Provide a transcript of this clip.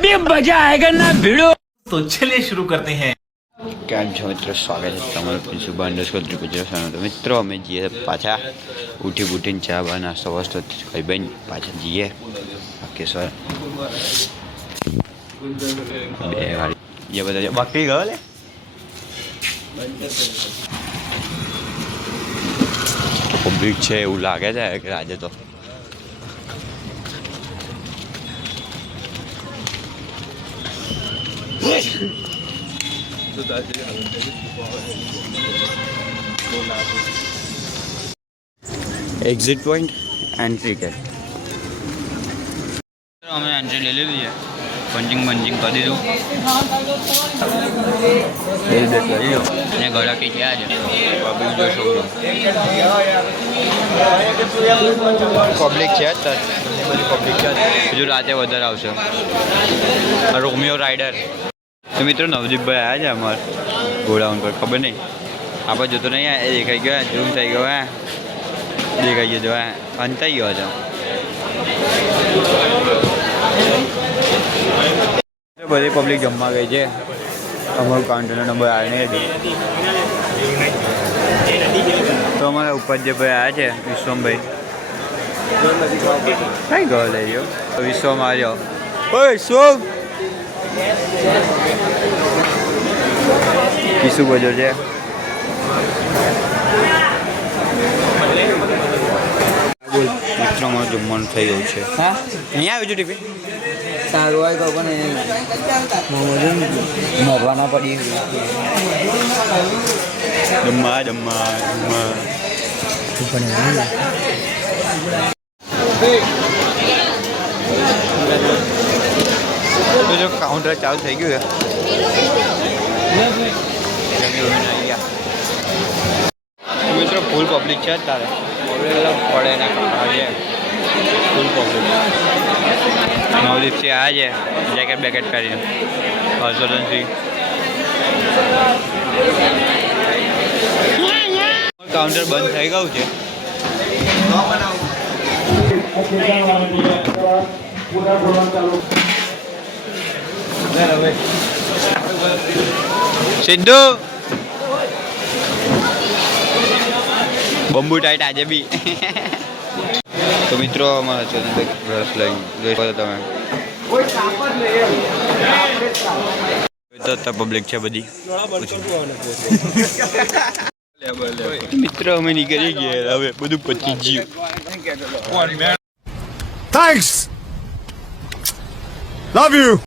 अभी मजा आएगा ना भिड़ो। तो चलिए शुरू करते हैं। કેમ છો મિત્રો, સ્વાગત છે તમારું પ્રિન્સિપલ અંડરસ્કોર ગુજરાત. તો મિત્રો અમે જઈએ પાછા ઉઠીને ચા બા નાસ્તો વસ્તો ખાઈ બન પાછા જઈએ કેશોર બે ગાડી એ બધા બાકી ગયો લે પબ્લિક છે એવું લાગે છે કે આજે તો એક્ઝિટ પોઈન્ટ એન્ટ્રી કે અમે એન્ટ્રી લઈ લીધી છે. પંચિંગ કરી દીધું, બિલ કરી દો ને ગળાકી થયા છે. પબ્લિક જોશો પબ્લિક છે બધી પબ્લિક છે. હજુ રાતે વધારે આવશે. રોમિયો રાઇડર તો મિત્રો નવદીપભાઈ આવ્યા છે અમારે ગોડાઉન પર. ખબર નહીં આપણે જોતો નહીં, દેખાઈ ગયો, ઝૂમ થઈ ગયો, દેખાઈ ગયો, જો અંતાઈ ગયો હતો. બધી પબ્લિક જમવા ગઈ છે. અમારું કાઉન્ટરનો નંબર આવે નહીં તો અમારા ઉપાધ્યાયભાઈ આવ્યા છે વિશ્વમભાઈ. કઈ ગયો લઈ ગયો વિશ્વમ આવ્યો. ઓય વિશ્વમ કિસુ બજો છે. મિત્રો અમારું જમવાનું થઈ ગયું છે. હા અહીંયા આવ્યું છું ટિફિન સારું હોય તો પણ મરવાના પડી જમવા જો કાઉન્ટર ચાલુ થઈ ગયું છે. મિત્રો ફૂલ પબ્લિક છે તારે પડે ના કપડા છે. ફૂલ પબ્લિક નવદીપથી આ છે જેકેટ બેકેટ પહેરીને. હર્ષવર્ધનસિંહ કાઉન્ટર બંધ થઈ ગયું છે. સિદ્ધુ બંબુ ટાઈટ આજે બી. તો મિત્રો અમારા ચેનલ રસ લઈ તમે પબ્લિક છે બધી. મિત્રો અમે નીકળી ગયા, હવે બધું પચી ગયું. Thanks. Love you.